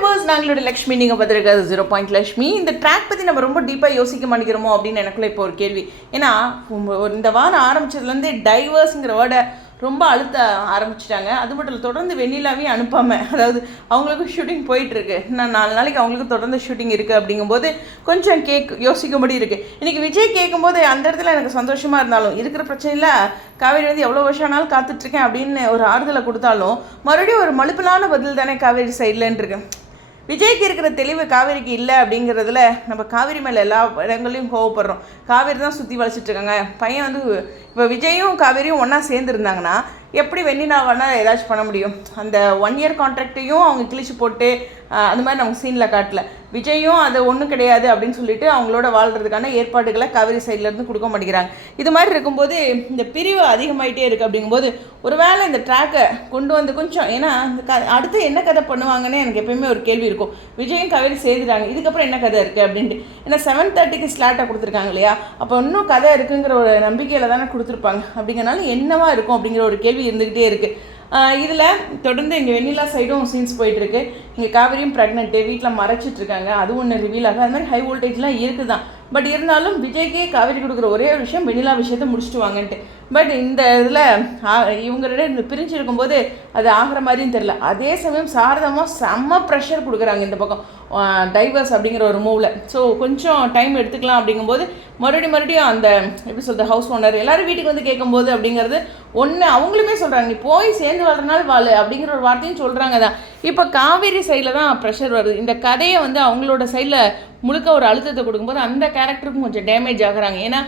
Viewers, நாங்களோட Lakshmi, நீங்கள் பார்த்துருக்காது 0 லக்ஷ்மி. இந்த track பற்றி நம்ம ரொம்ப டீப்பாக யோசிக்க மாட்டேங்கிறோமோ அப்படின்னு எனக்குள்ள இப்போ ஒரு கேள்வி. ஏன்னா இந்த வாரம் ஆரம்பித்ததுலேருந்தே டைவர்ஸுங்கிற வேர்டை ரொம்ப அழுத்த ஆரம்பிச்சிட்டாங்க. அது மட்டும் இல்லை, தொடர்ந்து வெண்ணிலாவையும் அனுப்பாமல், அதாவது அவங்களுக்கும் ஷூட்டிங் போயிட்டுருக்கு. நான் 4 நாளைக்கு அவங்களுக்கும் தொடர்ந்து ஷூட்டிங் இருக்குது. அப்படிங்கும்போது கொஞ்சம் யோசிக்கும்படி இருக்குது. இன்றைக்கி விஜய் கேட்கும்போது அந்த இடத்துல எனக்கு சந்தோஷமாக இருந்தாலும், இருக்கிற பிரச்சனையில் காவேரி வந்து எவ்வளோ வருஷம் ஆனாலும் காத்துட்ருக்கேன் அப்படின்னு ஒரு ஆறுதலை கொடுத்தாலும், மறுபடியும் ஒரு மலுப்பலான பதில் தானே காவேரி சைட்லன்னு இருக்கு. விஜய்க்கு இருக்கிற தெளிவு காவேரிக்கு இல்லை அப்படிங்கிறதுல நம்ம காவேரி மேலே எல்லா இடங்களையும் கோவப்படுறோம். காவேரி தான் சுற்றி வளைச்சிட்ருக்காங்க. பையன் வந்து இப்போ விஜயும் காவேரியும் ஒன்றா சேர்ந்துருந்தாங்கன்னா எப்படி வெண்ணிலாவானா ஏதாச்சும் பண்ண முடியும்? அந்த 1 இயர் கான்ட்ராக்டையும் அவங்க கிழிச்சு போட்டு அந்த மாதிரி நமக்கு சீனில் காட்டல. விஜயும் அது ஒன்றும் கிடையாது அப்படின்னு சொல்லிட்டு அவங்களோட வாழ்கிறதுக்கான ஏற்பாடுகளை காவேரி சைட்லேருந்து கொடுக்க மாட்டேங்கிறாங்க. இது மாதிரி இருக்கும்போது இந்த பிரிவு அதிகமாகிட்டே இருக்குது. அப்படிங்கும்போது ஒருவேளை இந்த ட்ராக்கை கொண்டு வந்து கொஞ்சம், ஏன்னா இந்த அடுத்து என்ன கதை பண்ணுவாங்கன்னு எனக்கு எப்பயுமே ஒரு கேள்வி இருக்கும். விஜயும் காவேரி சேர்த்துட்டாங்க, இதுக்கப்புறம் என்ன கதை இருக்குது அப்படின்ட்டு. ஏன்னா 7:30க்கு ஸ்லாட்டாக கொடுத்துருக்காங்க இல்லையா? அப்போ இன்னும் கதை இருக்குங்கிற ஒரு நம்பிக்கையில் தானே கொடுத்துருப்பாங்க. அப்படிங்கிறனால என்னவா இருக்கும் அப்படிங்கிற ஒரு கேள்வி இருந்துக்கிட்டே இருக்குது. இதில் தொடர்ந்து எங்கள் வெண்ணிலா சைடும் சீன்ஸ் போயிட்டுருக்கு. இங்கே காவேரியும் ப்ரெக்னென்ட்டு, வீட்டில் மறைச்சிட்ருக்காங்க, அதுவும் ஒன்று ரிவீல் ஆகும். அது மாதிரி ஹை வோல்டேஜ்லாம் இருக்குது தான். பட் இருந்தாலும் விஜய்க்கே காவேரி கொடுக்குற ஒரே ஒரு விஷயம் வெண்ணிலா விஷயத்தை முடிச்சுட்டு வாங்கன்ட்டு. பட் இந்த இதில் இவங்களோட பிரிஞ்சு இருக்கும்போது அது ஆகிற மாதிரியும் தெரில. அதே சமயம் சாரதமாக செம்ம ப்ரெஷர் கொடுக்குறாங்க இந்த பக்கம் டைவர்ஸ் அப்படிங்கிற ஒரு மூவில். ஸோ கொஞ்சம் டைம் எடுத்துக்கலாம். அப்படிங்கும்போது மறுபடியும் அந்த எப்படி சொல்கிறது, ஹவுஸ் ஓனர் எல்லோரும் வீட்டுக்கு வந்து கேட்கும்போது அப்படிங்கிறது ஒன்று அவங்களுமே சொல்கிறாங்க, நீ போய் சேர்ந்து வாழ்றனால வாழு அப்படிங்கிற ஒரு வார்த்தையும் சொல்கிறாங்க தான். இப்போ காவேரி சைடில் தான் ப்ரெஷர் வருது. இந்த கதையை வந்து அவங்களோட சைடில் முழுக்க ஒரு அழுத்தத்தை கொடுக்கும்போது அந்த கேரக்டருக்கும் கொஞ்சம் டேமேஜ் ஆகுறாங்க. ஏன்னா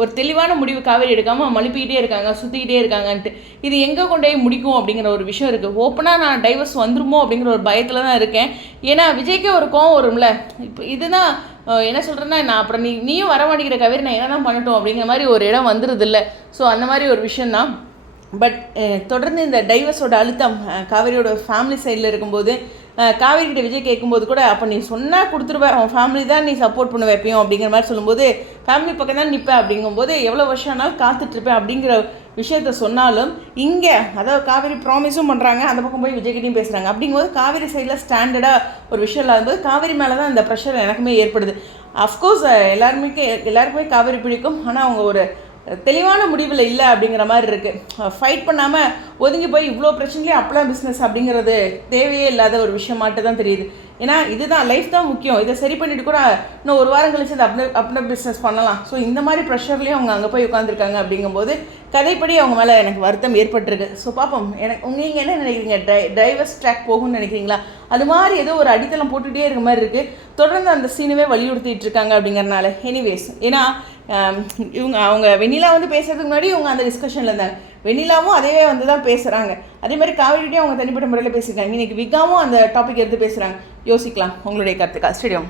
ஒரு தெளிவான முடிவு காவேரி எடுக்காமல் மழுப்பிக்கிட்டே இருக்காங்க, சுற்றிக்கிட்டே இருக்காங்கன்ட்டு. இது எங்கே கொண்டே முடிக்கும் அப்படிங்கிற ஒரு விஷயம் இருக்குது. ஓப்பனாக நான் டைவர்ஸ் வந்துருமோ அப்படிங்கிற ஒரு பயத்தில் தான் இருக்கேன். ஏன்னா விஜய்க்கே ஒரு கோவம் வரும்ல. இப்போ இதுதான் என்ன சொல்கிறேன்னா, நான் அப்புறம் நீயும் வர மாட்டேங்கிற காவேரி, நான் என்ன தான் பண்ணட்டும் அப்படிங்கிற மாதிரி ஒரு இடம் வந்துடுது இல்லை. ஸோ அந்த மாதிரி ஒரு விஷயந்தான். பட் தொடர்ந்து இந்த டைவர்ஸோட அழுத்தம் காவேரியோட ஃபேமிலி சைடில் இருக்கும்போது, காவேரிகிட்ட விஜய் கேட்கும்போது கூட, அப்போ நீ சொன்னால் கொடுத்துருவேன், அவன் ஃபேமிலி தான் நீ சப்போர்ட் பண்ண வைப்பேன் அப்படிங்கிற மாதிரி சொல்லும்போது, ஃபேமிலி பக்கம் தான் நிற்பேன் அப்படிங்கும்போது எவ்வளோ வருஷம் ஆனாலும் காத்துட்ருப்பேன் அப்படிங்கிற விஷயத்த சொன்னாலும், இங்கே அதாவது காவேரி ப்ராமிஸும் பண்ணுறாங்க, அந்த பக்கம் போய் விஜய்கிட்டையும் பேசுகிறாங்க. அப்படிங்கும்போது காவேரி சைடில் ஸ்டாண்டர்டாக ஒரு விஷயம் இல்லாதபோது காவேரி மேலே தான் இந்த ப்ரெஷர் எனக்குமே ஏற்படுது. அஃப்கோர்ஸ் எல்லாருக்குமே காவேரி பிடிக்கும். ஆனால் அவங்க ஒரு தெளிவான முடிவில் இல்லை அப்படிங்கிற மாதிரி இருக்குது. ஃபைட் பண்ணாமல் ஒதுங்கி போய் இவ்வளோ பிரச்சனைலேயே அப்பலாம் பிஸ்னஸ் அப்படிங்கிறது தேவையே இல்லாத ஒரு விஷயமாட்டு தான் தெரியுது. ஏன்னா இதுதான் லைஃப் தான் முக்கியம். இதை சரி பண்ணிவிட்டு கூட இன்னும் 1 வாரம் கழிச்சு அது அப்படியே பிஸ்னஸ் பண்ணலாம். ஸோ இந்த மாதிரி ப்ரெஷர்லேயும் அவங்க அங்கே போய் உட்காந்துருக்காங்க. அப்படிங்கும்போது கதைப்படி அவங்க மேலே எனக்கு வருத்தம் ஏற்பட்டிருக்கு. ஸோ பார்ப்போம். நீங்கள் என்ன நினைக்கிறீங்க? டைவர்ஸ் ட்ராக் போகும்னு நினைக்கிறீங்களா? அது மாதிரி ஏதோ ஒரு அடித்தளம் போட்டுகிட்டே இருக்க மாதிரி இருக்குது. தொடர்ந்து அந்த சீனவே வலியுறுத்திட்டு இருக்காங்க அப்படிங்கிறனால. எனிவேஸ், ஏன்னா அவங்க வெண்ணிலா வந்து பேசுறதுக்கு முன்னாடி இவங்க அந்த டிஸ்கஷனில் இருந்தாங்க. வெண்ணிலாவும் அதே வந்து தான் பேசுகிறாங்க. அதே மாதிரி காவேரிட்டையும் அவங்க தனிப்பட்ட முறையில் பேசியிருக்காங்க. இன்றைக்கி விகாவும் அந்த டாபிக் எடுத்து பேசுகிறாங்க. யோசிக்கலாம். உங்களுடைய கருத்துக்கா ஸ்டேடியம்.